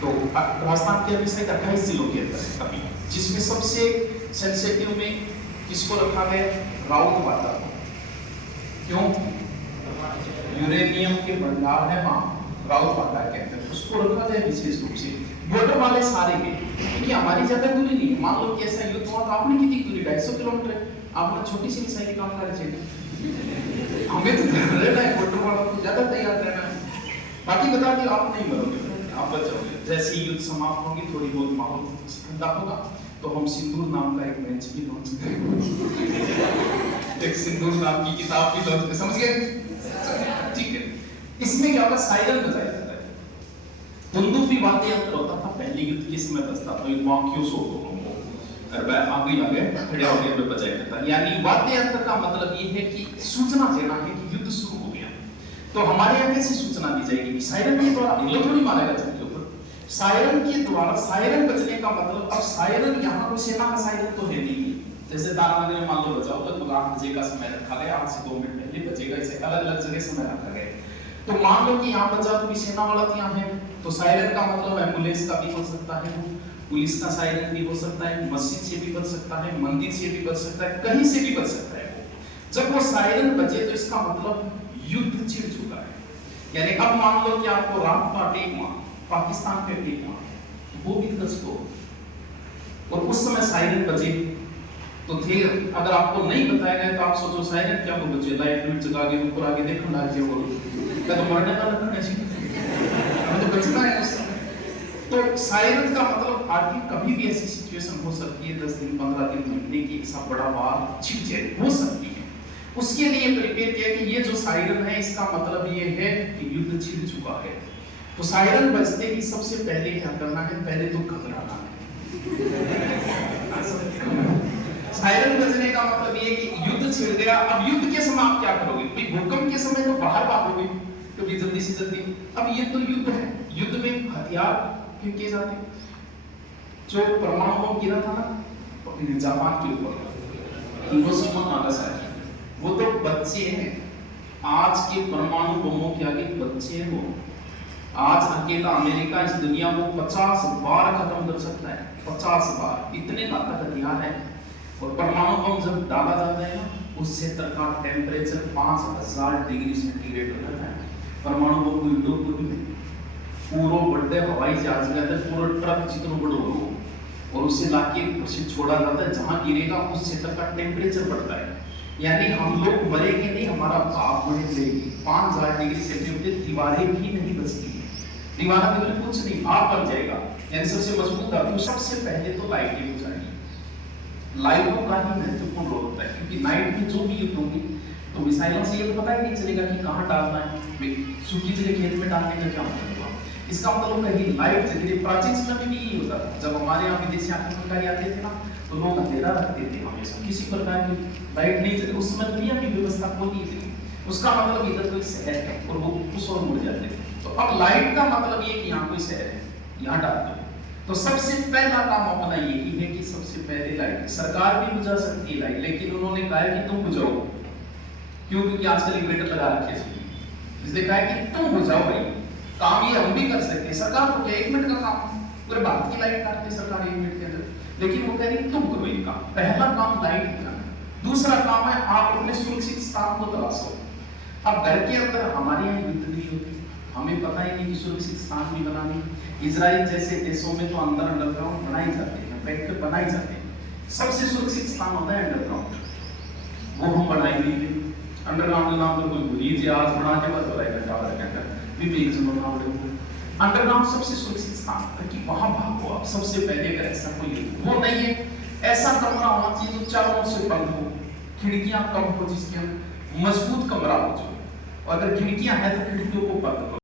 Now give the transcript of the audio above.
तो राजस्थान के अभी शायद 28 जिलों के अंदर अभी, जिसमें सबसे सेंसिटिव में किसको रखा गया? राउत वाटा को। क्यों? यूरेनियम के भंडार है वहां राउत वाटा के अंदर, उसको रखा गया विशेष रूप से। बॉर्डर वाले सारे के, क्योंकि हमारी ज्यादा दूरी नहीं है। मान लो कि ऐसा युद्ध हुआ तो आपने कितनी दूरी? 250 किलोमीटर है। आपने छोटी सी मिसाइल काम कर चाहिए, हमें तो रहना है बॉर्डर वालों को ज्यादा तैयार रहना है। बाकी बता दियो, आप नहीं मरोगे, आप बचोगे। जैसे ही युद्ध समाप्त होगी, थोड़ी बहुत माहौल ठंडा होगा, तो हम सिंदूर नाम का एक बेंच भी लॉन्च करेंगे। एक सिंदूर नाम की किताब भी लॉन्च, समझ गए? ठीक है। इसमें क्या होगा? सायरन बजाया जाता है। बंदूक भी वाद्य यंत्र होता था पहले युद्ध के समय, बजता था वाक्योसो को आगे खड़े हो गए बजाया जाता। यानी वाद्य यंत्र का मतलब ये है कि सूचना देना है कि युद्ध शुरू हो गया। तो हमारे यहाँ कैसे सूचना दी जाएगी? सायरन के द्वारा। ये थोड़ी मारेगा छत के ऊपर, सायरन के द्वारा। सायरन बजने का मतलब, अब सायरन यहाँ कोई सेना का सायरन तो है नहीं। जैसे दानानगर में मान लो बजाओ तो 8 बजे का समय रखा गया, 8 से 2 मिनट पहले बजेगा, इसे अलग अलग जगह समय रखा गया। तो मान लो कि यहाँ बजा तो सेना वाला यहाँ है, तो सायरन का मतलब एम्बुलेंस का भी हो सकता है, पुलिस का सायरन भी हो सकता है, मस्जिद से भी बज सकता है, मंदिर से भी बज सकता है, कहीं से भी बज सकता है। जब वो सायरन बजे तो इसका मतलब युद्ध छिड़ चुका है। यानी अब मान लो कि आपको रात का अटैक हुआ, पाकिस्तान पे अटैक हुआ, वो भी ग्रस्त हो, और उस समय सायरन बजे तो थे। अगर आपको नहीं बताया गया तो आप सोचो सायरन क्या को बजे, लाइट लूट जगा के ऊपर आगे देखो ना जो क्या तो मरने का लक्षण है, तो बचना है उस समय। तो सायरन का मतलब आगे कभी भी ऐसी सिचुएशन हो सकती है, 10 दिन 15 दिन महीने की, एक साथ बड़ा वार छिड़ जाए, हो सकती है। उसके लिए प्रिपेयर किया कि ये जो सायरन है इसका मतलब ये है कि युद्ध छिड़ चुका है। तो सायरन बजते ही सबसे पहले क्या करना है? पहले तो घबराना है। सायरन बजने का मतलब ये कि युद्ध छिड़ गया। अब युद्ध के समय आप क्या करोगे? भूकंप के समय तो बाहर भागोगे क्योंकि जल्दी से जल्दी। अब ये तो युद्ध है, युद्ध में हथियार फेंके जाते। जो परमाणु बम गिरा था ना जापान के ऊपर, हिरोशिमा नागासाकी, वो तो बच्चे हैं। आज के परमाणु बमों के आगे बच्चे हैं वो। आज अकेला अमेरिका इस दुनिया को 50 बार खत्म कर सकता है, 50 बार। इतने घातक हथियार है। और परमाणु बम जब डाला जाता है ना, उस क्षेत्र का टेम्परेचर 5000 डिग्री सेंटीग्रेड हो जाता है। परमाणु बम को युद्ध पूरा बड़े हवाई जहाज के अंदर पूरा ट्रक जितना बड़ा हो, और उसे लाके उसे छोड़ा जाता है। जहां गिरेगा उस क्षेत्र का टेम्परेचर बढ़ता है। यानी हम लोग मरेंगे नहीं, हमारा भाप बढ़ जाएगी। 5000 डिग्री सेंटीग्रेड, दीवारें भी नहीं बचती है, दीवार के अंदर कुछ नहीं, आप बन जाएगा। यानी सबसे मजबूत धातु। सबसे पहले तो लाइट यूज होगी। लाइटों का ही महत्वपूर्ण रोल होता है, क्योंकि नाइट में जो भी युद्ध होंगे तो मिसाइलों से ये तो पता ही नहीं चलेगा कि कहां डालना है। सूखी जगह खेत में डालने का क्या मतलब होगा? इसका मतलब कहीं लाइट जगह। प्राचीन समय में भी यही होता था। जब हमारे यहाँ विदेशी आक्रमणकारी आते थे ना, तो लोग अंधेरा रखते थे हमेशा, किसी प्रकार की लाइट नहीं चलती। उस समय दुनिया की व्यवस्था खोली थी। उसका मतलब इधर कोई शहर है और वो उस ओर मुड़ जाते थे। तो अब लाइट का मतलब ये कि यहाँ कोई शहर है, यहाँ डाल दो। तो सबसे पहला काम अपना यही है कि सबसे पहले लाइट। सरकार भी बुझा सकती है लाइट, लेकिन उन्होंने कहा है कि तुम बुझाओ। क्यों? क्योंकि आजकल इन्वर्टर लगा रखे हैं, इसलिए कहा है कि तुम बुझाओ भाई। काम ये हम भी कर सकते हैं। सरकार को 1 मिनट का काम, पूरे भारत की लाइट काटती है सरकार 1 मिनट के अंदर, लेकिन वो कह रही है तुम करो ये काम। पहला काम लाइट बुझाना। दूसरा काम है आप अपने सुरक्षित स्थान को तलाशो। अब घर के अंदर हमारे यहाँ युद्ध नहीं होती, हमें पता ही नहीं कि सुरक्षित स्थान भी बनानी। इजराइल जैसे देशों में तो अंदर अंडरग्राउंड बनाए जाते हैं, बैंकर बनाए जाते हैं। सबसे सुरक्षित स्थान होता है अंडरग्राउंड, वो हम बनाएंगे। अंडरग्राउंड के नाम पर कोई भूलिए आज बना के बस बनाएगा टावर के अंदर भी एक जगह ना हो। अंडरग्राउंड सबसे सुरक्षित स्थान है कि वहां भागो आप सबसे पहले। अगर ऐसा कोई वो नहीं है, ऐसा कमरा होना चाहिए जो चारों से बंद हो, खिड़कियां कम हो, जिसके अंदर मजबूत कमरा हो जो। और अगर खिड़कियां हैं तो खिड़कियों को बंद करो।